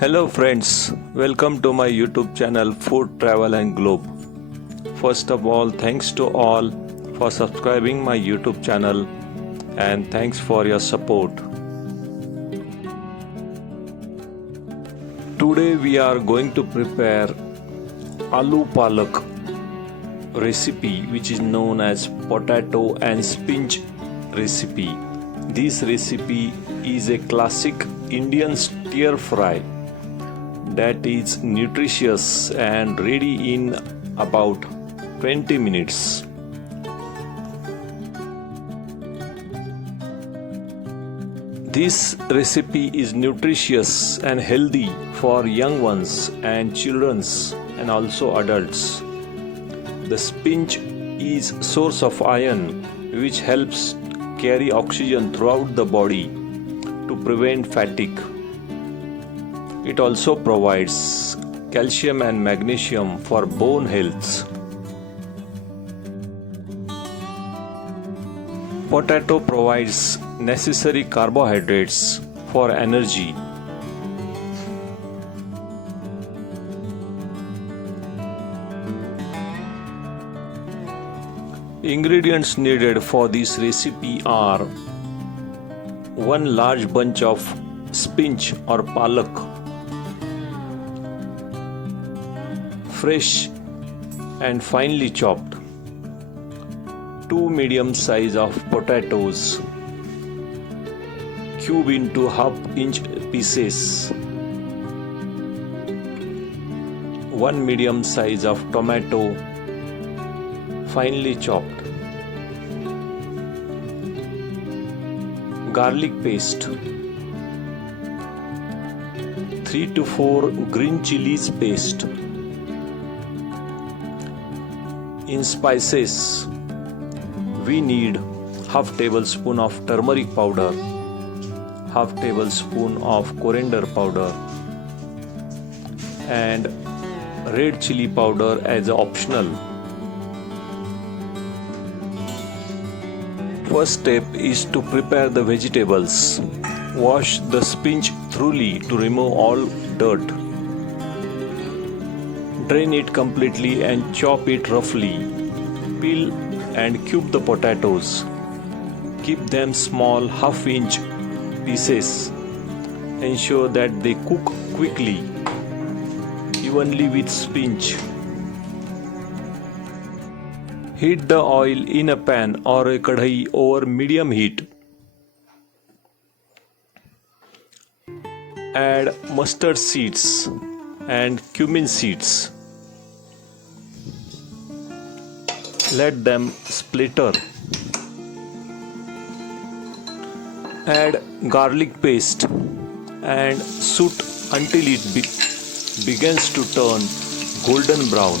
Hello friends, welcome to my YouTube channel Food Travel and Globe. First of all, thanks to all for subscribing my YouTube channel and thanks for your support. Today we are going to prepare Aloo Palak recipe, which is known as potato and spinach recipe. This recipe is a classic Indian stir fry that is nutritious and ready in about 20 minutes. This recipe is nutritious and healthy for young ones and children and also adults. The spinach is source of iron which helps carry oxygen throughout the body to prevent fatigue. It also provides calcium and magnesium for bone health. Potato provides necessary carbohydrates for energy. Ingredients needed for this recipe are 1 large bunch of spinach or palak, fresh and finely chopped, 2 medium size of potatoes, cube into half-inch pieces, 1 medium size of tomato, finely chopped, garlic paste, 3 to 4 green chilies paste. In spices, we need half tablespoon of turmeric powder, half tablespoon of coriander powder, and red chili powder as optional. First step is to prepare the vegetables. Wash the spinach thoroughly to remove all dirt. Drain it completely and chop it roughly. Peel and cube the potatoes. Keep them small half-inch pieces. Ensure that they cook quickly, evenly with spinach. Heat the oil in a pan or a kadhai over medium heat. Add mustard seeds and cumin seeds. Let them splatter. Add garlic paste and saute until it begins to turn golden brown.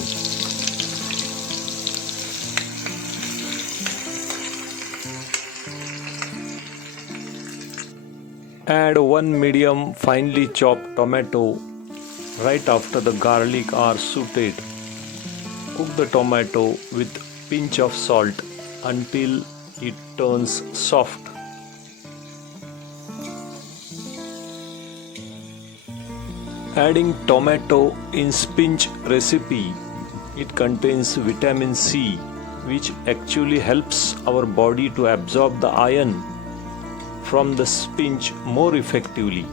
Add 1 medium finely chopped tomato right after the garlic are sauteed. Cook the tomato with pinch of salt until it turns soft. Adding tomato in spinach recipe, it contains vitamin C, which actually helps our body to absorb the iron from the spinach more effectively.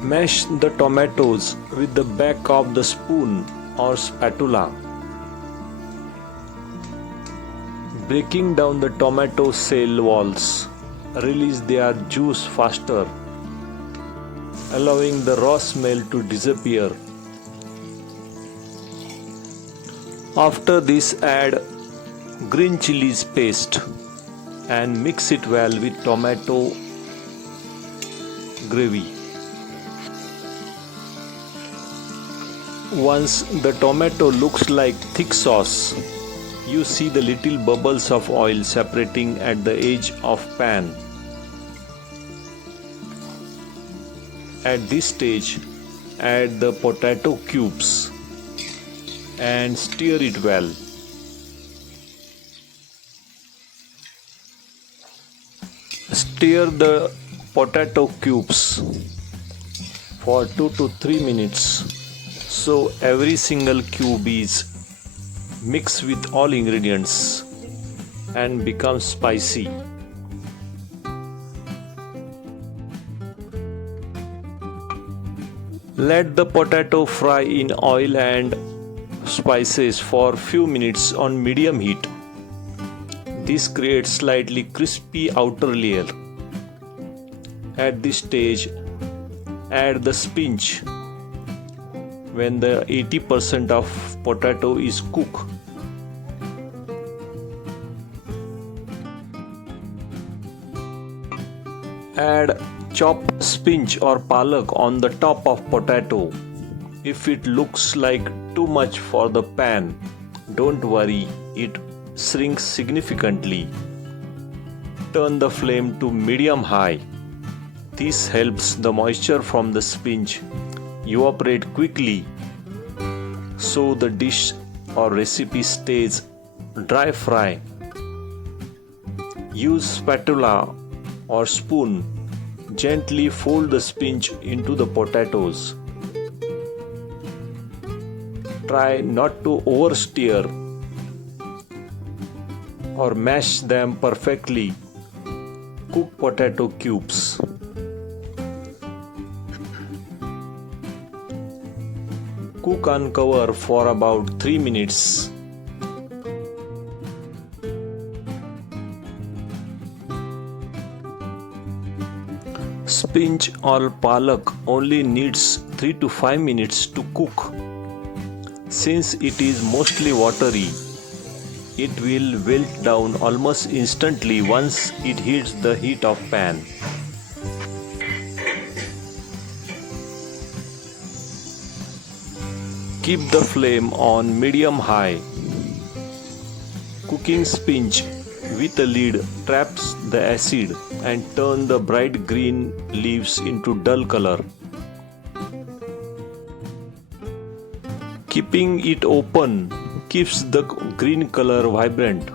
Mash the tomatoes with the back of the spoon or spatula. Breaking down the tomato cell walls release their juice faster, allowing the raw smell to disappear. After this, add green chilies paste and mix it well with tomato gravy. Once the tomato looks like thick sauce, you see the little bubbles of oil separating at the edge of pan. At this stage, add the potato cubes and stir it well. Stir the potato cubes for 2 to 3 minutes so every single cube is mixed with all ingredients and becomes spicy. Let the potato fry in oil and spices for few minutes on medium heat. This creates slightly crispy outer layer. At this stage, add the spinach. When the 80% of potato is cooked, add chopped spinach or palak on the top of potato. If it looks like too much for the pan, don't worry, it shrinks significantly. Turn the flame to medium-high. This helps the moisture from the spinach evaporate quickly, so the dish or recipe stays dry fry. Use spatula or spoon. Gently fold the spinach into the potatoes. Try not to overstir or mash them perfectly. Cook potato cubes. Cook on cover for about 3 minutes. Spinach or palak only needs 3 to 5 minutes to cook. Since it is mostly watery, it will wilt down almost instantly once it hits the heat of pan. Keep the flame on medium-high. Cooking spinach with a lid traps the acid and turn the bright green leaves into dull color. Keeping it open keeps the green color vibrant.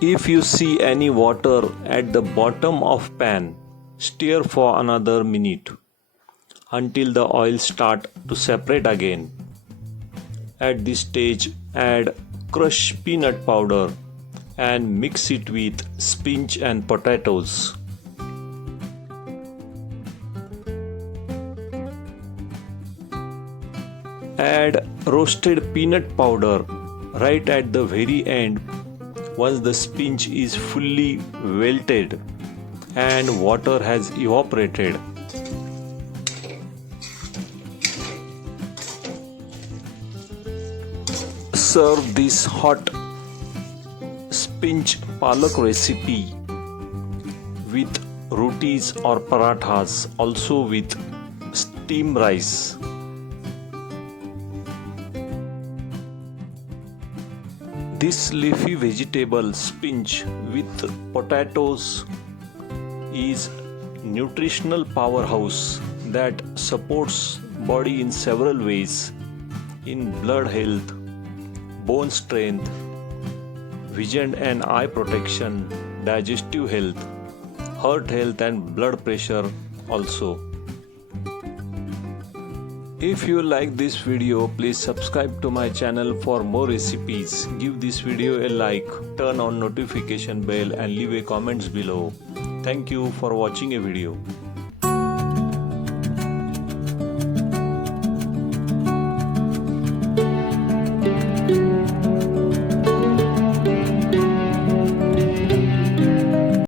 If you see any water at the bottom of pan, stir for another minute until the oil starts to separate again. At this stage, add crushed peanut powder and mix it with spinach and potatoes. Add roasted peanut powder right at the very end once the spinach is fully wilted and water has evaporated. Serve this hot spinach palak recipe with rotis or parathas, also with steamed rice. This leafy vegetable spinach with potatoes is nutritional powerhouse that supports body in several ways: in blood health, bone strength, vision and eye protection, digestive health, heart health and blood pressure also. If you like this video, please subscribe to my channel for more recipes. Give this video a like, turn on notification bell and leave a comments below. Thank you for watching a video.